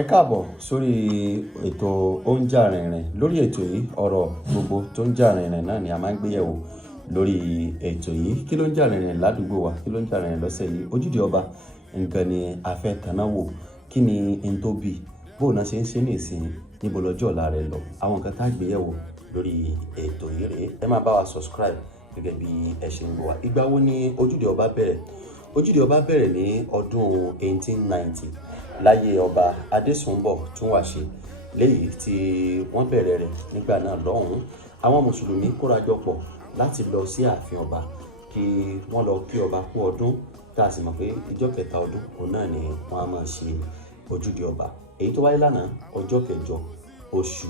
Ẹ káàbọ̀ sórí ètò oúnjẹ àrìnrìn. Lórí ètò yìí ọ̀rọ̀ gbogbo tó ń jà rìnrìn náà ni a máa ń gbé yẹ̀wò lórí ètò yìí. Kí ló ń jà rìnrìn ládùúgbò wa? Kí ló ń jà rìnrìn lọ́sẹ̀ yìí? Ojúde ọba nǹkan ni a fẹ́ tanná wò. Kí ni n tó bí? Bó náà ṣe ń ṣe ní ìsìn? Níbo lọ́jọ́ ọ̀la rẹ̀ lọ? Àwọn nǹkan tá gbé yẹ̀wò lórí ètò yìí rèé. Ẹ máa bá wa subscribe gẹ́gẹ́ bí ẹ ṣe ń gbọ́ wa. Ìgbà wo ni ojúde ọba bẹ̀rẹ̀? Ojúde ọba bẹ̀rẹ̀ ní ọdún 1890 láyé ọba Adésùnbọ̀ Túnwàṣe, léyìí tí wọ́n bẹ̀rẹ̀ rẹ̀ nígbà náà lọ́hùn-ún. Àwọn mùsùlùmí kórajọ pọ̀ láti lọ sí ààfin ọba kí wọ́n lọ kí ọba kú ọdún, tá a sì mọ̀ pé ìjọ́ kẹta ọdún òun náà ni wọ́n á máa ṣe ojúde ọba. Èyí tó wáyé lánàá ọjọ́ kẹjọ oṣù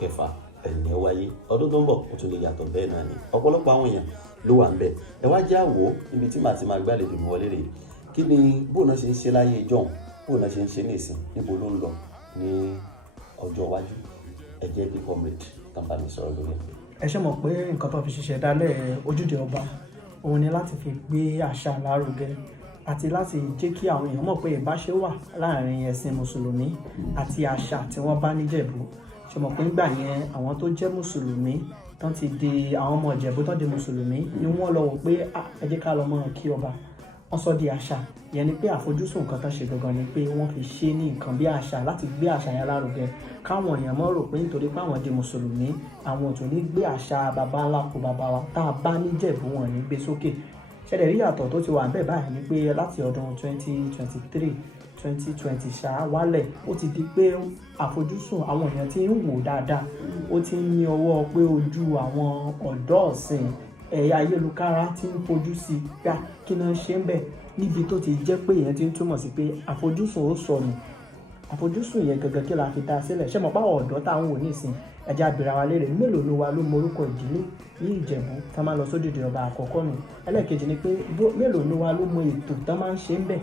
kẹfà ẹ̀ní wáyé. Ọdún tó ń bọ̀ ó tún lè yàtọ̀ bẹ́ẹ̀ náà ni. Ọ̀pọ̀lọpọ̀ àwọn èèyàn ló wà ńbẹ̀. Ẹ wá já wò níbi tí màá ti máa gbàlejò mi wọlé rèé. Kí ni bó náà ṣe ń ṣe láyé ìjọ́un? Bó náà ṣe ń ṣe ní ìsìn? Níbo ló ń lọ ní ọjọ́ iwájú? Ẹ jẹ́ kí comrade tán bá mi sọ̀rọ̀ lórí ẹ̀. Ẹ ṣe mọ̀ pé nǹkan tó fi ṣiṣẹ́ dálẹ̀ ojúde ọba òun ni láti fi gbé àṣà lárugẹ àti láti jẹ́ kí àwọn èèyàn mọ̀ pé ìbáṣe wà láàrin ẹ̀sìn mùsùlùmí àti àṣà tí wọ́n bá níjẹ̀bú. Ṣe mọ̀ pé nígbà yẹn àwọn tó jẹ́ mùsùlùmí tán ti di àwọn ọmọ ìjẹ̀bú tán di mùsùlùmí ni wọ́n lọ wò pé ẹ jẹ́ ká lọ mọ̀ kí ọba. Wọ́n sọ di àṣà. Ìyẹn ni pé àfojúsùn nǹkan tán ṣe gangan ni pé wọ́n fi ṣe ní nǹkan bí àṣà láti gbé àṣà yẹn lárugẹ. Káwọn èèyàn mọ̀ rò pé nítorí pé àwọn di mùsùlùmí àwọn ò tún ní gbé àṣà baba ńlá kó baba wa tá a bá níjẹ̀bú wọn ní gbé sókè. Ṣẹ̀dẹ̀ rí ìyàtọ̀ tó ti wà níbẹ̀ báyìí ni pé láti ọdún 2023 2020 ṣáá wálẹ̀ ó ti di pé àfojúsùn àwọn èèyàn ti ń wò dáadáa. Ó ti ń ní ọwọ́ pé ojú àwọn ọ̀dọ́ ọ̀sìn ẹ̀yà ayélujára ti ń fojú sí gbà kí náà ṣe ń bẹ̀ níbi tó ti jẹ́ pé èèyàn ti ń túmọ̀ sí pé àfojúsùn ó sọnù. Àfojúsùn yẹn gangan kí la fi dá sílẹ̀. Ṣé mọ̀ pé àwọn ọ̀dọ́ tá à ń wò nísìn ẹja abìra wa léèrè mélòó ló wa ló mọ orúkọ ìdílé ní Ìjẹ̀bú tá máa lọ sójúde ọba àkọ́kọ́ nù. Ẹlẹ́ẹ̀kejì ni pé mélòó ló wa ló mọ ètò tán máa ń ṣe ń bẹ̀.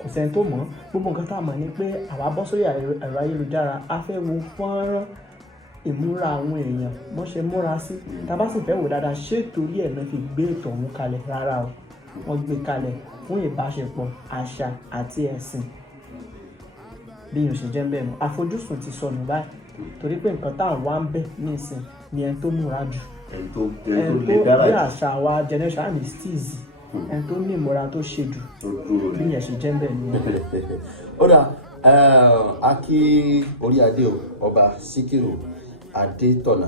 Kò sẹ́ni tó mọ̀. Gbogbo nǹkan tá a mọ̀ ni pé àwa bọ́ sórí ẹ̀rọ ayélujára a fẹ́ wo fọ́nrán ìmúra àwọn èèyàn wọ́n ṣe múra sí. Tá a bá sì fẹ́ wò dáadáa ṣé torí ẹ̀ ló fi gbé ètò ọ̀hún kalẹ̀ rárá o. Wọ́n gbé kalẹ̀ fún ìbáṣepọ̀ àṣà àti ẹ̀sìn. Bí yóò ṣe jẹ́ ń bẹ̀ mọ́ àfojúsùn ti sọnù báyìí torí pé nǹkan tá à ń wá ń bẹ̀ nísìn ni ẹni tó múra jù. Ẹni tó bí àṣà wa generation and steez ẹni tó ní ìmúra tó ṣe jù bí yẹn ṣe jẹ́ ń bẹ̀ nìyẹn. Ó dà a kí orí adé o ọba Síkírù Adétọ̀nà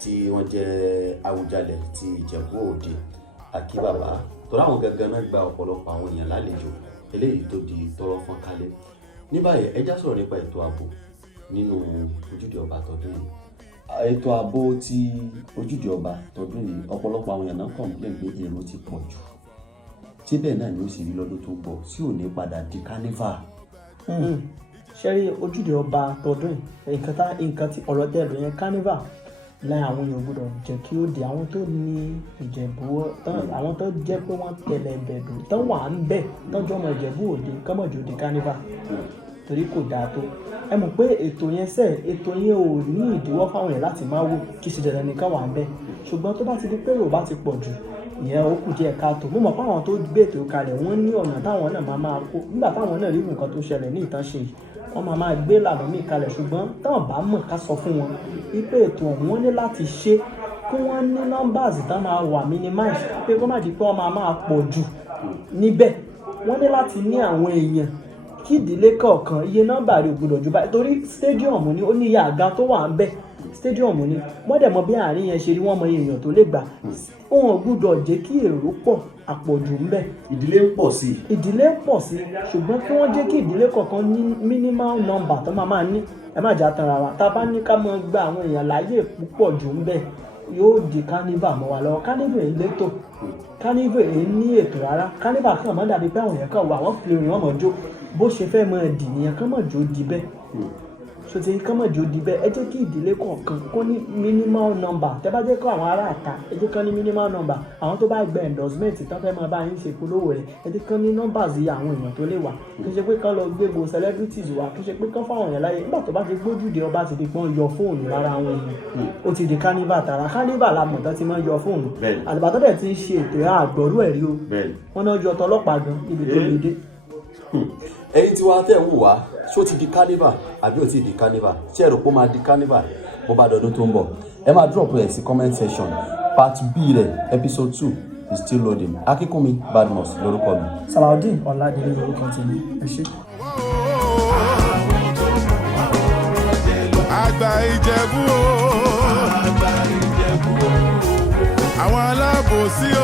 tí wọ́n jẹ́ Awùjalẹ̀ ti Ìjẹ̀bú Òde. A kí bàbá tó láwọn gangan náà gba ọ̀pọ̀lọpọ̀ àwọn èèyàn lálejò eléyìí tó di tọrọ fọ́n kálẹ̀. Ní báyìí ẹ já sọ̀rọ̀ nípa ètò ààbò nínú ojúde ọba tọdún yìí. Ètò ààbò ti ojúde ọba tọdún yìí ọ̀pọ̀lọpọ̀ àwọn èèyàn náà complain pé èrò ti pọ̀ jù. Ṣé bẹ́ẹ̀ náà ni ó sì rí lọ́dún tó ń bọ̀ sí ò ní padà di carnival? Ṣé rí ojúde ọba tọdún yìí nǹkan tí ọ̀rọ̀ tẹ́ lò yẹn carnival láì àwọn èèyàn gbọ́dọ̀ jẹ́ kí ó di àwọn tó ní Ìjẹ̀bú àwọn tó jẹ́ pé wọ́n tẹ̀lé bẹ̀dù tán wà ń bẹ̀ tán jọ ọmọ Ìjẹ̀bú Òde kọ́mọ̀jò di carnival torí kò dáa tó. Ẹ mọ̀ pé ètò yẹn ò ní ìdíwọ́ fáwọn èèyàn láti máa wò kí ṣe dandan nìkan wà ń bẹ̀. Ṣùgbọ́n tó bá ti di pé èrò bá ti pọ̀ jù ìyẹn ó kù díẹ̀ káàtó. Mo mọ̀ pé àwọn tó gbé ètò kalẹ̀ wọ́n ní ọ̀nà táwọn náà máa kó nígbà táwọn náà rí nǹkan tó ṣẹlẹ̀ ní ìtànṣe wọ́n máa gbé lànà míì kalẹ̀. Ṣùgbọ́n táwọn bá mọ̀ ká sọ fún wọn wípé ètò ọ̀hún wọ́n ní láti ṣe kí wọ́n ní numbers tá máa wà minimize pé kó má di pé wọ́n máa pọ̀ jù níbẹ̀. Wọ́n ní láti ní àwọn èèyàn kí ìdílé kọ̀ọ̀kan iye nọ́mbà rẹ̀ gbọ́dọ̀ jù báyìí torí stadium ni ó ní iye àga tó wà ń bẹ̀. Stadium ni wọ́n dẹ̀ mọ̀ bí àárín yẹn ṣe rí wọ́n mọ èèyàn tó lè gbà. Wọn ò gbọ́dọ̀ jẹ́ kí èrò pọ̀ àpọ̀jù ń bẹ̀. Ìdílé ń pọ̀ sí. Ìdílé ń pọ̀ sí ṣùgbọ́n kí wọ́n jẹ́ kí ìdílé kọ̀ọ̀kan ní minimal number tó máa ní. Ẹ má jà tanra wa tá a bá ní ká máa gba àwọn èèyàn láyè púpọ̀ jù ń bẹ̀ yóò di carnival mọ́ wa lọ́wọ́. Carnival èyí létò carnival èyí ní ètò rárá. Carnival kàn máa dàbí pé àwọn èèyàn kan wà wọ́n fi orin wọn mọ̀ jó bó ṣe fẹ́ mọ̀ dì nìyẹn kán mọ̀ jó di bẹ́ẹ̀. So ti kán mọ̀ jó di bẹ́ẹ̀ ẹ jẹ́ kí ìdílé kọ̀ọ̀kan kó ní minimal number. Tẹ́ bá jẹ́ kó àwọn ará àta ẹ jẹ́ kán ní minimal number. Àwọn tó bá gba endorsement tán fẹ́ máa bá yín ṣe polówó rẹ̀ ẹ jẹ́ kán ní numbers yìí àwọn èèyàn tó lè wà. Kí ṣe pé kán lọ gbégbó celebrities wà kí ṣe pé kán fáwọn èèyàn láyé nígbà tó bá ti gbójúde ọba ti di pọ́n yọ fóònù lára àwọn èèyàn. Ó ti di carnival tààrà. Carnival la mọ̀ tán ti máa yọ fóònù. Àlùbátọ́ dẹ̀ ti ń ṣe ètò àgbọ̀rú ẹ̀rí o. Wọ́n náà yọ tọlọ́pàá gan ibi tó lè dé. Ẹ̀yin tí wàá tẹ̀ wò wá ṣó ti di carnival àbí ò ti di carnival, ṣé ẹ rò pé ó máa di carnival bó bá dọdún tó ń bọ̀? Ẹ máa drop ẹ̀ sí comment section. Part B rẹ̀ episode 2 is still loading. Akínkúnmi Badmus lórúkọ mi. Salaudeen Ọládélé lórúkọ tèmi. Ẹ ṣé. Àgbà Ìjẹ̀bú o, àwọn alábòsí o.